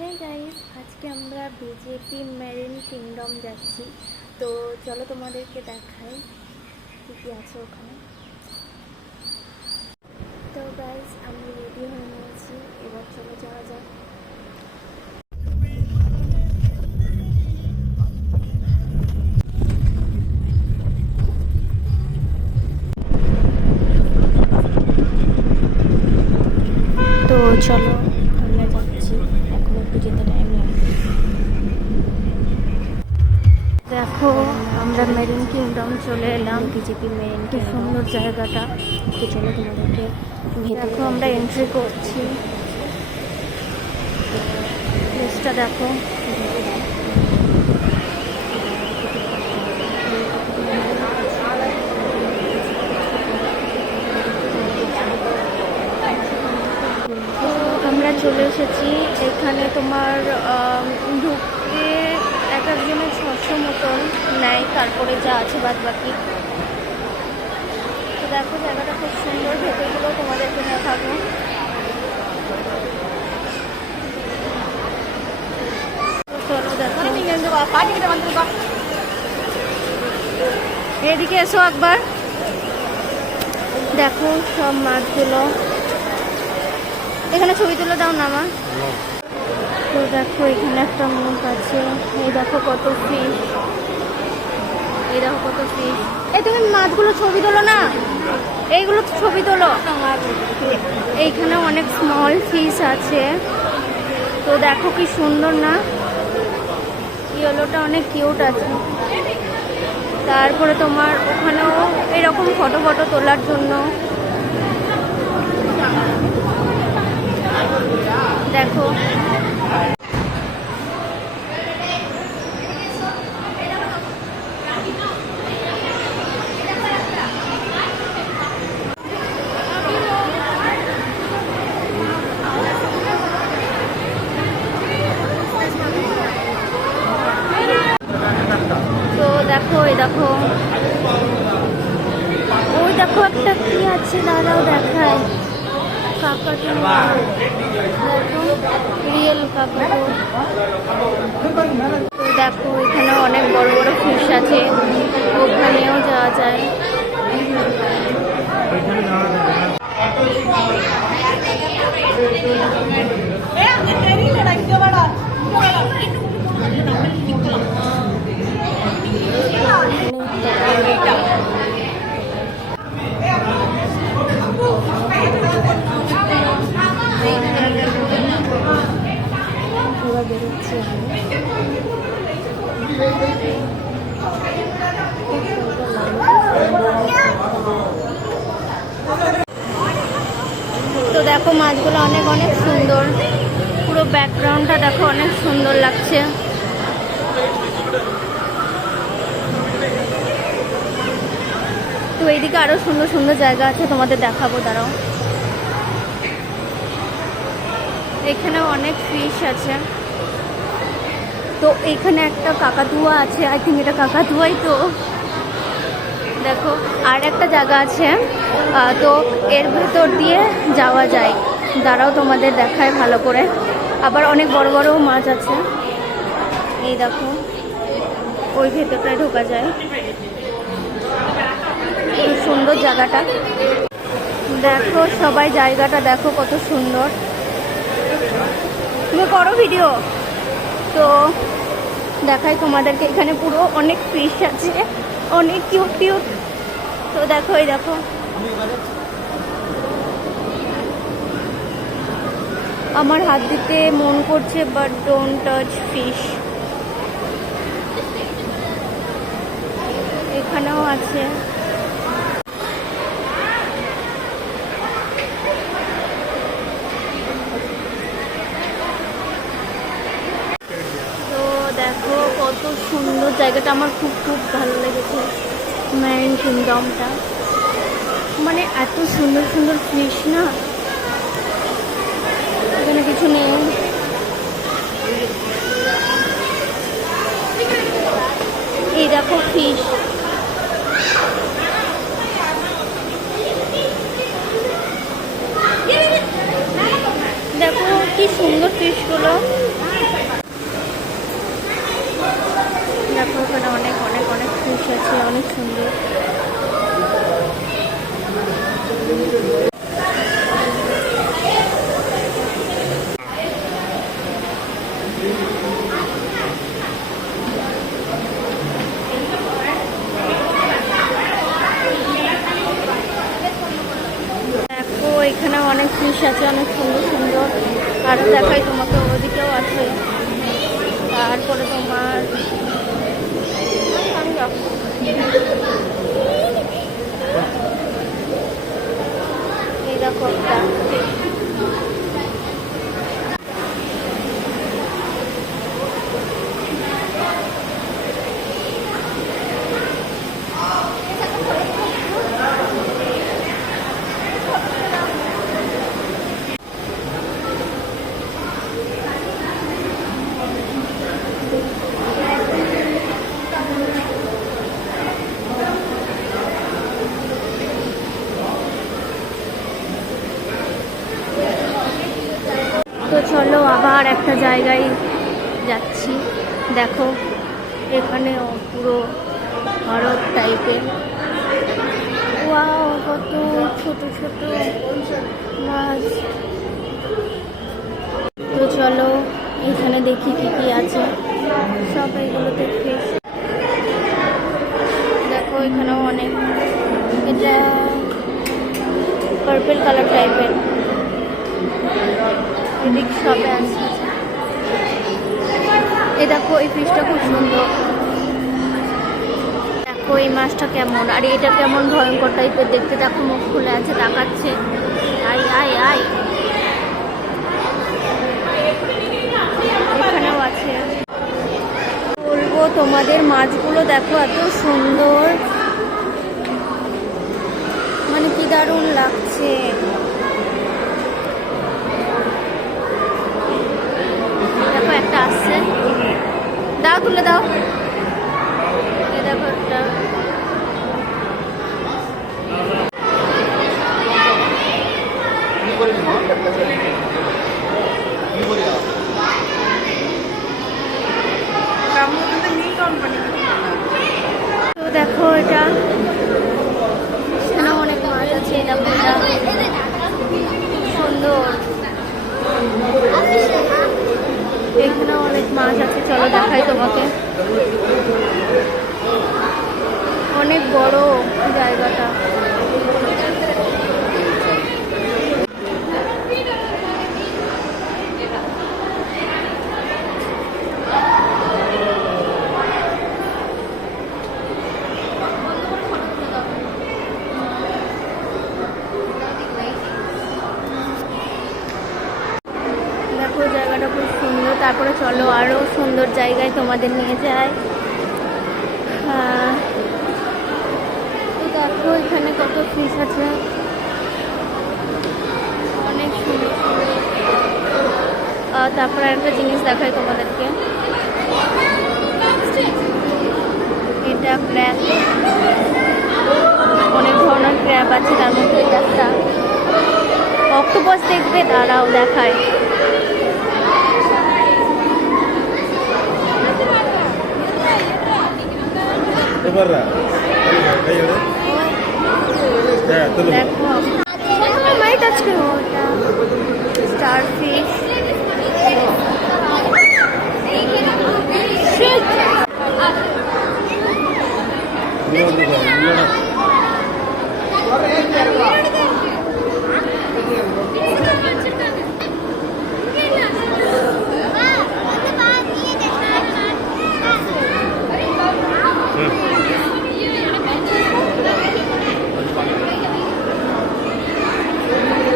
হ্যাঁ গাইস, আজকে আমরা বিজেপি মেরিন কিংডম যাচ্ছি। তো চলো তোমাদেরকে দেখাই কী কী আছে ওখানে। তো গাইস, আমি রেডি হয়ে নিয়েছি, এবার চলো যাওয়া যাক। তো চলো আমরা যাচ্ছি, এখন একটু যেতে টাইম লাগবে। দেখো আমরা মেরিন কিংডম চলে এলাম। বিজেপি মেরিন, কি সুন্দর জায়গাটা। তো চলো তোমাদেরকে দেখো, আমরা এন্ট্রি করছি। প্লেসটা দেখো, আমরা চলে এসেছি এখানে। তোমার ঢুকতে এক একজনের 600 মতন নেয়, তারপরে যা আছে বাদ বাকি। তো দেখো জায়গাটা খুব সুন্দর, ভেতরগুলো তোমাদেরকে দেখাবো। চলো দেখো, এদিকে এসো একবার। দেখো সব মাছগুলো, এখানে ছবি তুলে দাও না মা। তো দেখো এখানে একটা মুখ আছে, এই দেখো কত ফিশ, এই দেখো কত ফিশ। এই তুমি মাছগুলো ছবি তোলো না, এইগুলো ছবি তোলো। এইখানে অনেক স্মল ফিশ আছে। তো দেখো কি সুন্দর না, ইয়েলোটা অনেক কিউট আছে। তারপরে তোমার ওখানেও এরকম ফটো তোলার জন্য দেখো। তো দেখো, এই দেখো, ওই দেখো একটা কি আছে, দাঁড়াও দেখায়। কাকাতুয়া, দেখো রিয়েল কাকাতুয়া। তো দেখো এখানে অনেক বড় বড় ফিশ আছে, ওখানেও যাওয়া যায়। বেরোচ্ছি তো দেখো মাছগুলো অনেক অনেক সুন্দর, পুরো ব্যাকগ্রাউন্ডটা দেখো অনেক সুন্দর লাগছে। তো এইদিকে আরো সুন্দর সুন্দর জায়গা আছে, তোমাদের দেখাবো, দাঁড়াও। এখানেও অনেক ফিশ আছে। তো এখানে একটা কাকাতুয়া আছে, আই থিঙ্ক এটা কাকাতুয়াই। তো দেখো আর একটা জায়গা আছে, তো এর ভেতর দিয়ে যাওয়া যায়, দাঁড়াও তোমাদের দেখায় ভালো করে। আবার অনেক বড় বড় মাছ আছে, এই দেখো ওই ভেতরটায় ঢোকা যায়। খুব সুন্দর জায়গাটা, দেখো সবাই জায়গাটা দেখো কত সুন্দর। তুমি করো ভিডিও। তো দেখাই তোমাদেরকে, এখানে পুরো অনেক ফিশ আছে, অনেক কিউট কিউট। তো দেখো, এই দেখো আমার হাত দিতে মন করছে, বাট ডোন্ট টাচ ফিশ। এখানেও আছে। দেখো কত সুন্দর জায়গাটা, আমার খুব খুব ভালো লেগেছে মেরিন কিংডমটা। মানে এত সুন্দর সুন্দর ফিশ না, এখানে কিছু নেই। এই দেখো ফিশ, দেখো কি সুন্দর ফিশগুলো। দেখো এখানে অনেক ফিশ আছে, অনেক সুন্দর সুন্দর। আরও দেখাই তোমাকে, ওদিকেও আছে। তারপরে তোমার এই দেখো একটা তো চলো আবার একটা জায়গায় যাচ্ছি। দেখো এখানে পুরো হরদ টাইপের, ওয়াও কত ছোট ছোট মাছ। তো চলো এখানে দেখি কি কি আছে, সব এগুলোতে ফিশ। দেখো এখানেও অনেক, এটা পার্পল কালার টাইপের, এদিক সবে আছে। এই দেখো এই ফিশটা খুব সুন্দর। দেখো এই মাছটা কেমন, আর এটা কেমন ভয়ঙ্কর টাইপের দেখতে। দেখো মুখ খুলে আছে, তাকাচ্ছে। আই আই আই, এখানেও আছে। বলবো তোমাদের মাছগুলো দেখো এত সুন্দর, মানে কি দারুণ লাগছে। দেখো একটা আসছে, দাও তুলে দাও। এই দেখো একটা, তো দেখো এটা, এখানে অনেক মাছ আছে। এই দেখো এটা সুন্দর, এখানে অনেক মাছ আছে। চলো দেখাই তোমাকে, অনেক বড় জায়গাটা। দেখো জায়গাটা খুব সুন্দর। তারপরে চলো আরো সুন্দর জায়গায় তোমাদের নিয়ে যাই। তো দেখো এখানে কত ফিশ আছে, অনেক সুন্দর সুন্দর। তারপরে একটা জিনিস দেখাই তোমাদেরকে, এটা ক্র্যাব, অনেক ধরনের ক্র্যাব আছে। তার মধ্যে এটা একটা অক্টোপাস দেখবে, দাঁড়াও দেখায়। দেখো मैं टच करूँ स्टार फिश,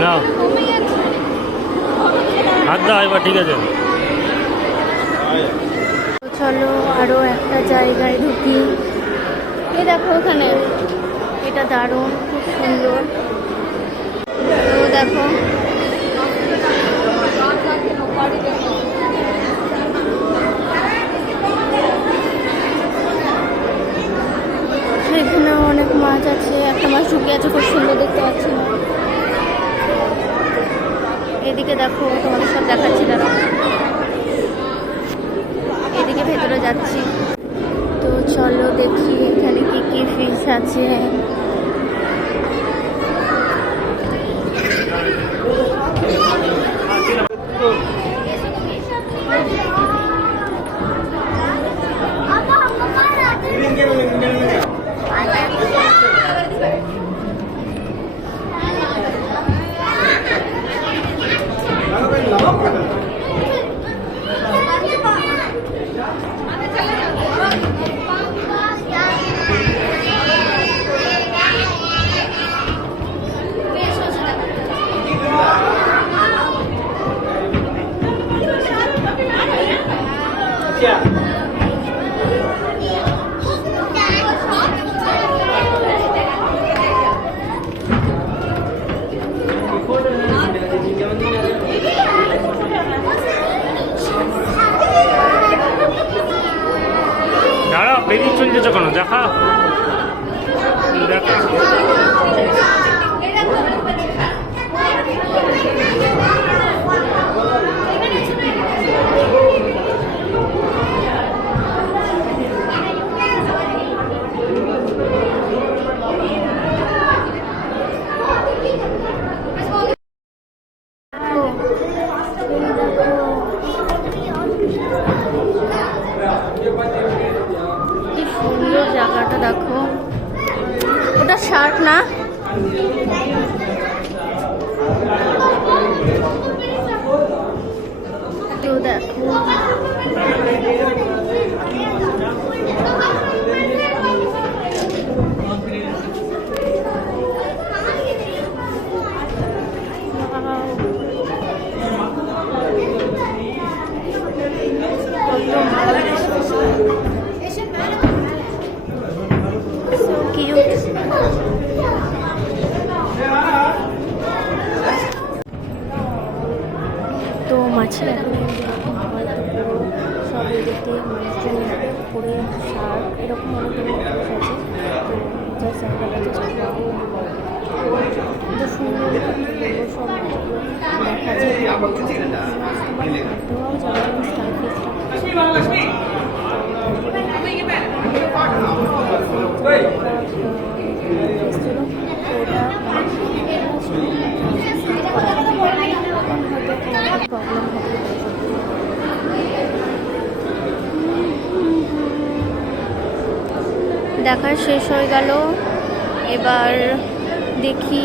নাও হাত দাও এবার, ঠিক আছে। চলো আরো একটা জায়গায় ঢুকি। এই দেখো ওখানে, এটা দারুণ, খুব সুন্দর। তো দেখো এখানে অনেক মাছ আছে। একটা মাছ ঢুকে আছে, খুব সুন্দর দেখতে পাচ্ছি না। এদিকে দেখো তোমাদের সব দেখাচ্ছি, দাঁড়াও। এদিকে ভেতরে যাচ্ছি। তো চলো দেখি এখানে কি কি ফিশ আছে। দাঁড়া, বেরিয়ে চলে যেছো কেন? দেখা দেখা। কি সুন্দর জায়গাটা দেখো। ওটা শার্ট না? তো দেখো so cute. তো মাছের এখন যেরকম হয় তো পুরো সব এদিকে মানুষজন পরে শার্ট এরকম অনেক ধরনের জিনিস আছে। তো জাস্ট আপনারা জাস্ট তো সুন্দর সব মাছগুলো দেখা যায়। দেওয়াও যাবে স্টার দেখা শেষ হয়ে গেল। এবার দেখি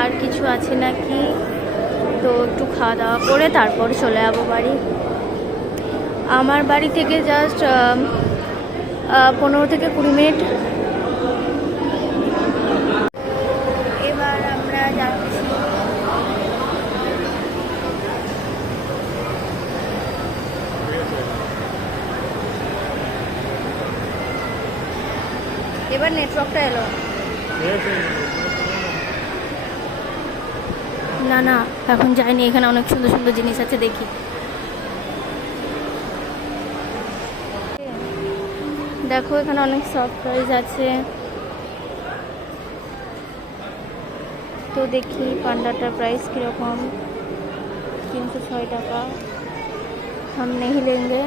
আর কিছু আছে নাকি, তো একটু খাওয়া দাওয়া করে তারপর চলে যাবো বাড়ি। আমার বাড়ি থেকে জাস্ট 15 থেকে 20 মিনিট। এবার আমরা যাচ্ছি এবার নেটওয়ার্কটা এলো না? না এখন যাইনি। এখানে অনেক সুন্দর সুন্দর জিনিস আছে, দেখি। দেখো এখানে অনেক সফট টয়েস আছে, তো দেখি পান্ডাটার প্রাইস কিরকম। 306 টাকা। हम नहीं लेंगे।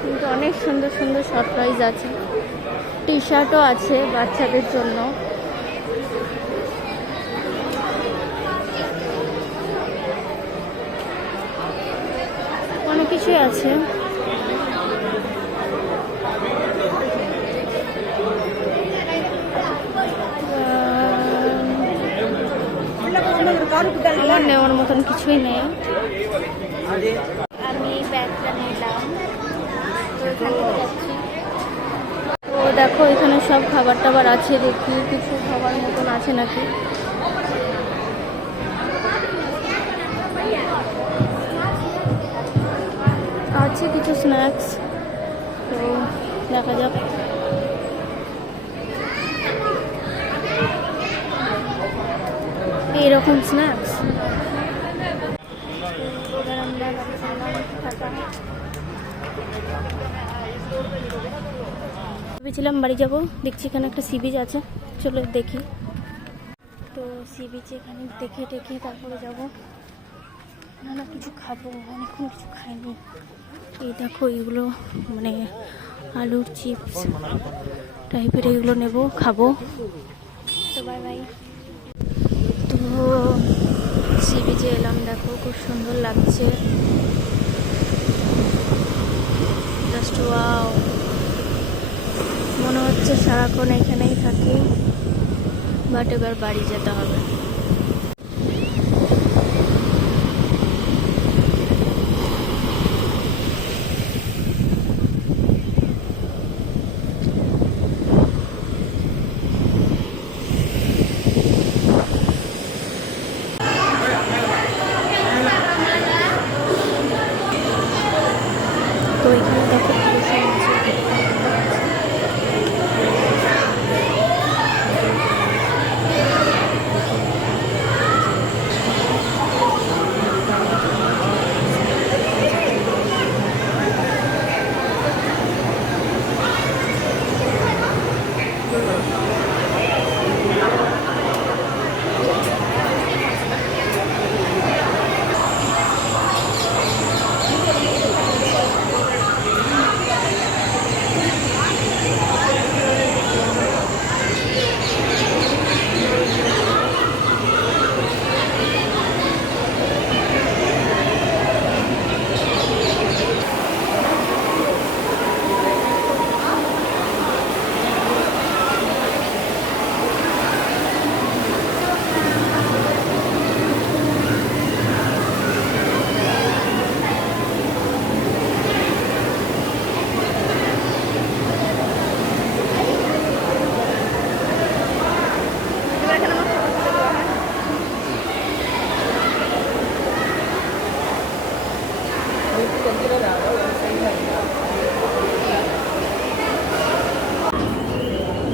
কিন্তু অনেক সুন্দর সুন্দর সফট টয়েস আছে, টি শার্টও আছে বাচ্চাদের জন্য। অনেক কিছুই আছে। আমার নেওয়ার মতন কিছুই নেই। আমি ব্যাগটা নিলাম, তো এখান থেকে যাচ্ছি। তো দেখো এখানে সব খাবার টাবার আছে, দেখি কিছু খাবার মতন আছে নাকি। আছে কিছু স্ন্যাক্স, তো দেখা যাক। এইরকম স্ন্যাক্স। ভেবেছিলাম বাড়ি যাব, দেখছি এখানে একটা সি বিচ আছে, চলো দেখি। তো সি বিচ এখানে দেখে টেখে তারপরে যাব। না কিছু খাবো, অনেকক্ষণ কিছু খাইনি। এই দেখো এগুলো মানে আলুর চিপস টাইপের, এগুলো নেব খাবো। তো বাই বাই। তো সি বিচে এলাম, দেখো খুব সুন্দর লাগছে, জাস্ট ওয়াও। মনে হচ্ছে সারাক্ষণ এখানেই থাকি, বাট এবার বাড়ি যেতে হবে। এখানে দেখো বসে আছে।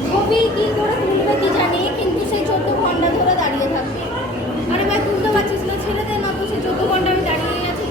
ছবি কি করে তুলবে কি জানি, কিন্তু সেই 14 ঘন্টা ধরে দাঁড়িয়ে থাকবে। আরে ভাই তুলতে পারছিস না, ছেড়ে দে না, তো সেই 14 ঘন্টা আমি দাঁড়িয়ে আছি।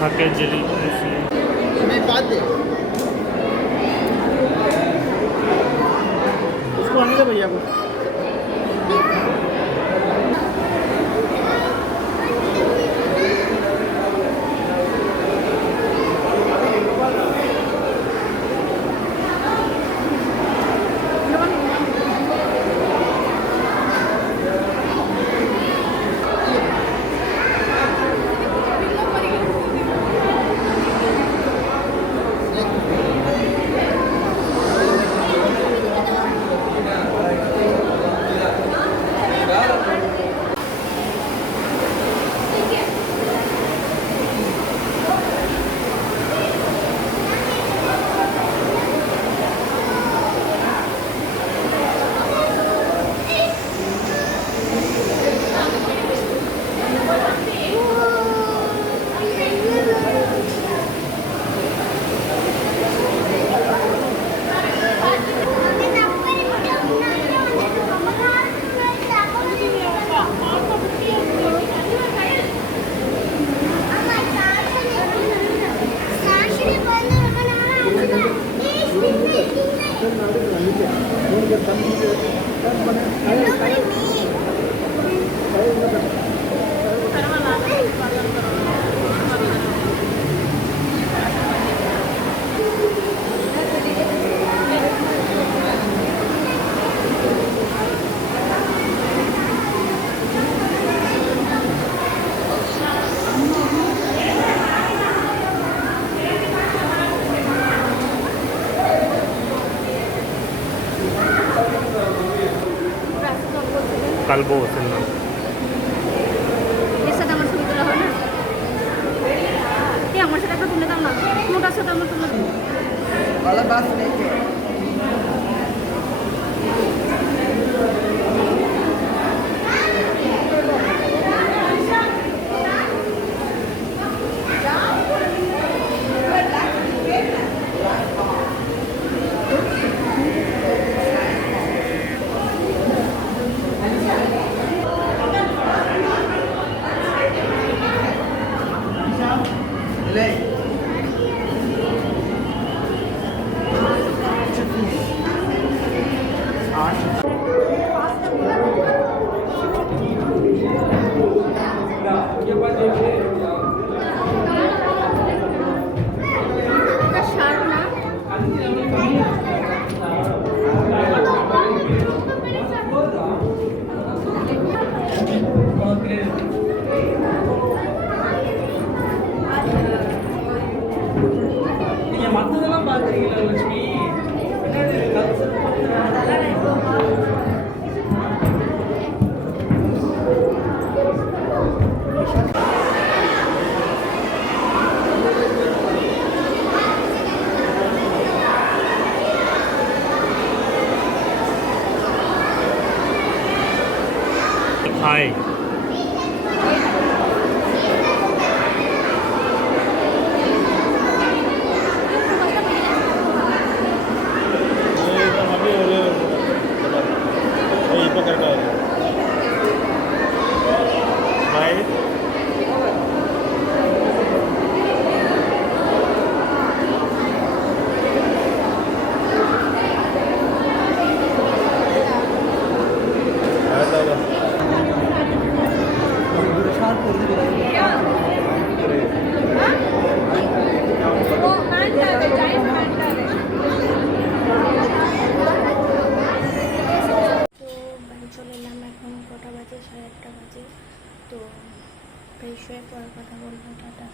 থাকে জেলি उसको आने दे भैया को। কালবো হোসেন নাম। এর সাথে আমার ছবি তোলা হয় না? আমার সাথে একটা তুলে দাও না, কোনোটার সাথে আমার তুলে দাও। এটা শার্ট না? হাই হাই বাড়ি চলে এলাম, এখন কটা বাজে? 8:30 বাজে। তো ফ্রেশ হয়ে পরে কথা বলবো। টাটা।